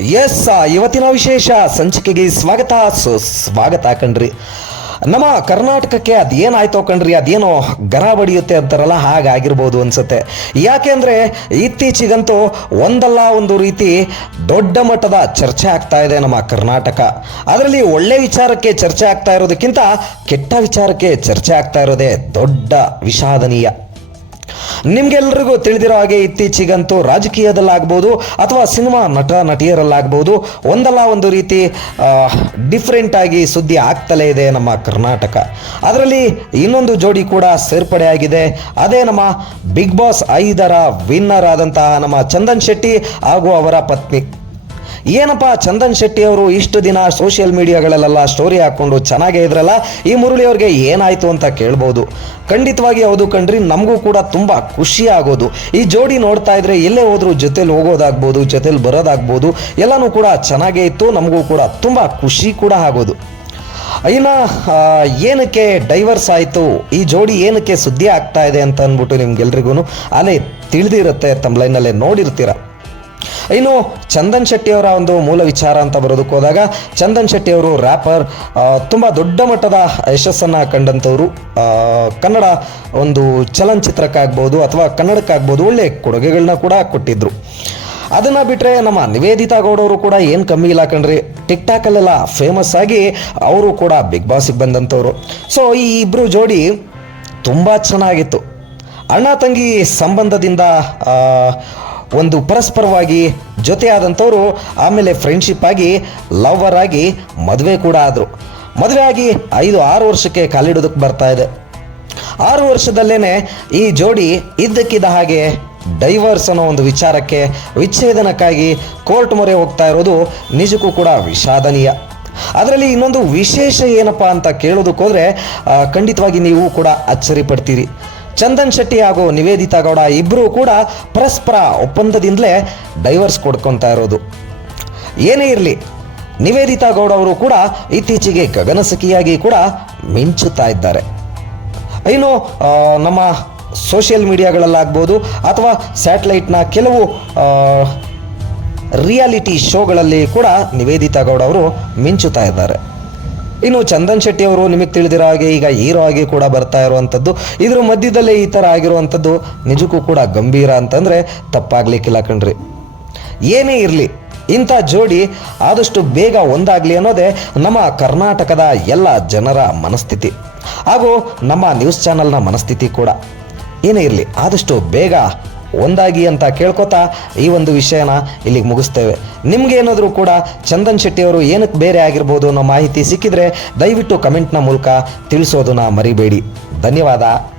S ಇವತ್ತಿನ ವಿಶೇಷ ಸಂಚಿಕೆಗೆ ಸ್ವಾಗತ. ಸುಸ್ವಾಗತ ಕಣ್ರಿ. ನಮ್ಮ ಕರ್ನಾಟಕಕ್ಕೆ ಅದೇನಾಯ್ತೋ ಕಣ್ರಿ, ಅದೇನೋ ಗರ ಬಡಿಯುತ್ತೆ ಅಂತಾರಲ್ಲ, ಹಾಗಾಗಿರ್ಬೋದು ಅನ್ಸುತ್ತೆ. ಯಾಕೆಂದ್ರೆ ಇತ್ತೀಚೆಗಂತೂ ಒಂದಲ್ಲ ಒಂದು ರೀತಿ ದೊಡ್ಡ ಮಟ್ಟದ ಚರ್ಚೆ ಆಗ್ತಾ ಇದೆ ನಮ್ಮ ಕರ್ನಾಟಕ. ಅದರಲ್ಲಿ ಒಳ್ಳೆ ವಿಚಾರಕ್ಕೆ ಚರ್ಚೆ ಆಗ್ತಾ ಇರೋದಕ್ಕಿಂತ ಕೆಟ್ಟ ವಿಚಾರಕ್ಕೆ ಚರ್ಚೆ ಆಗ್ತಾ ಇರೋದೇ ದೊಡ್ಡ ವಿಷಾದನೀಯ. ನಿಮ್ಗೆಲ್ರಿಗೂ ತಿಳಿದಿರೋ ಹಾಗೆ ಇತ್ತೀಚೆಗಂತೂ ರಾಜಕೀಯದಲ್ಲಾಗ್ಬೋದು ಅಥವಾ ಸಿನಿಮಾ ನಟ, ನಟಿಯರಲ್ಲಾಗ್ಬೋದು, ಒಂದಲ್ಲ ಒಂದು ರೀತಿ ಡಿಫ್ರೆಂಟ್ ಆಗಿ ಸುದ್ದಿ ಆಗ್ತಲೇ ಇದೆ ನಮ್ಮ ಕರ್ನಾಟಕ. ಅದರಲ್ಲಿ ಇನ್ನೊಂದು ಜೋಡಿ ಕೂಡ ಸೇರ್ಪಡೆಯಾಗಿದೆ ಅದೇ ನಮ್ಮ ಬಿಗ್ ಬಾಸ್ ಐದರ ವಿನ್ನರ್ ಆದಂತಹ ನಮ್ಮ ಚಂದನ್ ಶೆಟ್ಟಿ ಹಾಗೂ ಅವರ ಪತ್ನಿ ಏನಪ್ಪ ಚಂದನ್ ಶೆಟ್ಟಿ ಅವರು ಇಷ್ಟು ದಿನ ಸೋಷಿಯಲ್ ಮೀಡಿಯಾಗಳಲ್ಲೆಲ್ಲ ಸ್ಟೋರಿ ಹಾಕೊಂಡು ಚೆನ್ನಾಗೇ ಇದ್ರಲ್ಲ, ಈ ಮುರಳಿ ಅವ್ರಿಗೆ ಏನಾಯ್ತು ಅಂತ ಕೇಳ್ಬೋದು. ಖಂಡಿತವಾಗಿ ಹೌದು ಕಣ್ರಿ, ನಮಗೂ ಕೂಡ ತುಂಬ ಖುಷಿ ಆಗೋದು. ಈ ಜೋಡಿ ನೋಡ್ತಾ ಇದ್ರೆ ಎಲ್ಲೇ ಹೋದ್ರೂ ಜೊತೆಲಿ ಹೋಗೋದಾಗ್ಬೋದು, ಜೊತೆಲಿ ಬರೋದಾಗ್ಬೋದು, ಎಲ್ಲನೂ ಕೂಡ ಚೆನ್ನಾಗೇ ಇತ್ತು, ನಮಗೂ ಕೂಡ ತುಂಬ ಖುಷಿ ಕೂಡ ಆಗೋದು. ಇನ್ನು ಏನಕ್ಕೆ ಡೈವರ್ಸ್ ಆಯಿತು, ಈ ಜೋಡಿ ಏನಕ್ಕೆ ಸುದ್ದಿ ಆಗ್ತಾ ಇದೆ ಅಂತ ಅಂದ್ಬಿಟ್ಟು ನಿಮ್ಗೆಲ್ರಿಗೂ ಅಲ್ಲೇ ತಿಳಿದಿರುತ್ತೆ ತಮ್ಮ ಲೈನಲ್ಲೇ ನೋಡಿರ್ತೀರ. ಇನ್ನು ಚಂದನ್ ಶೆಟ್ಟಿ ಅವರ ಒಂದು ಮೂಲ ವಿಚಾರ ಅಂತ ಬರೋದಕ್ಕೆ ಹೋದಾಗ, ಚಂದನ್ ಶೆಟ್ಟಿ ಅವರು ರ್ಯಾಪರ್ ತುಂಬ ದೊಡ್ಡ ಮಟ್ಟದ ಯಶಸ್ಸನ್ನು ಕಂಡಂಥವರು. ಕನ್ನಡ ಒಂದು ಚಲನಚಿತ್ರಕ್ಕಾಗ್ಬೋದು ಅಥವಾ ಕನ್ನಡಕ್ಕಾಗ್ಬೋದು ಒಳ್ಳೆ ಕೊಡುಗೆಗಳನ್ನ ಕೂಡ ಕೊಟ್ಟಿದ್ರು. ಅದನ್ನು ಬಿಟ್ಟರೆ ನಮ್ಮ ನಿವೇದಿತಾ ಗೌಡವರು ಕೂಡ ಏನು ಕಮ್ಮಿ ಇಲ್ಲ ಕಣ್ರಿ. ಟಿಕ್ ಟಾಕಲ್ಲೆಲ್ಲ ಫೇಮಸ್ ಆಗಿ ಅವರು ಕೂಡ ಬಿಗ್ ಬಾಸಿಗೆ ಬಂದಂಥವ್ರು. ಸೊ ಈ ಇಬ್ಬರು ಜೋಡಿ ತುಂಬ ಚೆನ್ನಾಗಿತ್ತು. ಅಣ್ಣ ತಂಗಿ ಸಂಬಂಧದಿಂದ ಒಂದು ಪರಸ್ಪರವಾಗಿ ಜೊತೆಯಾದಂಥವರು, ಆಮೇಲೆ ಫ್ರೆಂಡ್ಶಿಪ್ ಆಗಿ ಲವರ್ ಆಗಿ ಮದುವೆ ಕೂಡ ಆದರು. ಮದುವೆ ಆಗಿ ಐದು, ಆರು ವರ್ಷಕ್ಕೆ ಕಾಲಿಡೋದಕ್ಕೆ ಬರ್ತಾ ಇದೆ. ಆರು ವರ್ಷದಲ್ಲೇನೆ ಈ ಜೋಡಿ ಇದ್ದಕ್ಕಿದ್ದ ಹಾಗೆ ಡೈವರ್ಸ್ ಅನ್ನೋ ಒಂದು ವಿಚಾರಕ್ಕೆ ವಿಚ್ಛೇದನಕ್ಕಾಗಿ ಕೋರ್ಟ್ ಮೊರೆ ಹೋಗ್ತಾ ಇರೋದು ನಿಜಕ್ಕೂ ಕೂಡ ವಿಷಾದನೀಯ. ಅದರಲ್ಲಿ ಇನ್ನೊಂದು ವಿಶೇಷ ಏನಪ್ಪ ಅಂತ ಕೇಳೋದಕ್ಕೋದ್ರೆ ಖಂಡಿತವಾಗಿ ನೀವು ಕೂಡ ಅಚ್ಚರಿ ಪಡ್ತೀರಿ. ಚಂದನ್ ಶೆಟ್ಟಿ ಹಾಗೂ ನಿವೇದಿತಾ ಗೌಡ ಇಬ್ಬರೂ ಕೂಡ ಪರಸ್ಪರ ಒಪ್ಪಂದದಿಂದಲೇ ಡೈವರ್ಸ್ ಕೊಡ್ಕೊತಾ ಇರೋದು. ಏನೇ ಇರಲಿ, ನಿವೇದಿತಾ ಗೌಡ ಅವರು ಕೂಡ ಇತ್ತೀಚೆಗೆ ಗಗನಸಖಿಯಾಗಿ ಕೂಡ ಮಿಂಚುತ್ತಾ ಇದ್ದಾರೆ. ಇನ್ನು ನಮ್ಮ ಸೋಷಿಯಲ್ ಮೀಡಿಯಾಗಳಲ್ಲಾಗ್ಬೋದು ಅಥವಾ ಸ್ಯಾಟಲೈಟ್ನ ಕೆಲವು ರಿಯಾಲಿಟಿ ಶೋಗಳಲ್ಲಿ ಕೂಡ ನಿವೇದಿತಾ ಗೌಡ ಅವರು ಮಿಂಚುತ್ತಾ ಇದ್ದಾರೆ. ಇನ್ನು ಚಂದನ್ ಶೆಟ್ಟಿ ಅವರು ನಿಮಗೆ ತಿಳಿದಿರೋ ಹಾಗೆ ಈಗ ಹೀರೋ ಆಗಿ ಕೂಡ ಬರ್ತಾ ಇರುವಂಥದ್ದು. ಇದ್ರ ಮಧ್ಯದಲ್ಲೇ ಈ ಥರ ಆಗಿರುವಂಥದ್ದು ನಿಜಕ್ಕೂ ಕೂಡ ಗಂಭೀರ ಅಂತಂದರೆ ತಪ್ಪಾಗ್ಲಿಕ್ಕಿಲ್ಲ ಕಣ್ರಿ. ಏನೇ ಇರಲಿ, ಇಂಥ ಜೋಡಿ ಆದಷ್ಟು ಬೇಗ ಒಂದಾಗಲಿ ಅನ್ನೋದೇ ನಮ್ಮ ಕರ್ನಾಟಕದ ಎಲ್ಲ ಜನರ ಮನಸ್ಥಿತಿ. ಹಾಗೂ ನಮ್ಮ ನ್ಯೂಸ್ ಚಾನಲ್ನ ಮನಸ್ಥಿತಿ ಕೂಡ. ಏನೇ ಇರಲಿ, ಆದಷ್ಟು ಬೇಗ ಒಂದಾಗಿ ಅಂತ ಕೇಳ್ಕೊತಾ ಈ ಒಂದು ವಿಷಯನ ಇಲ್ಲಿಗೆ ಮುಗಿಸ್ತೇವೆ. ನಿಮ್ಗೆ ಏನಾದರೂ ಕೂಡ ಚಂದನ್ ಶೆಟ್ಟಿಯವರು ಏನಕ್ಕೆ ಬೇರೆ ಆಗಿರ್ಬೋದು ಅನ್ನೋ ಮಾಹಿತಿ ಸಿಕ್ಕಿದ್ರೆ ದಯವಿಟ್ಟು ಕಮೆಂಟ್ನ ಮೂಲಕ ತಿಳಿಸೋದನ್ನ ಮರಿಬೇಡಿ. ಧನ್ಯವಾದ.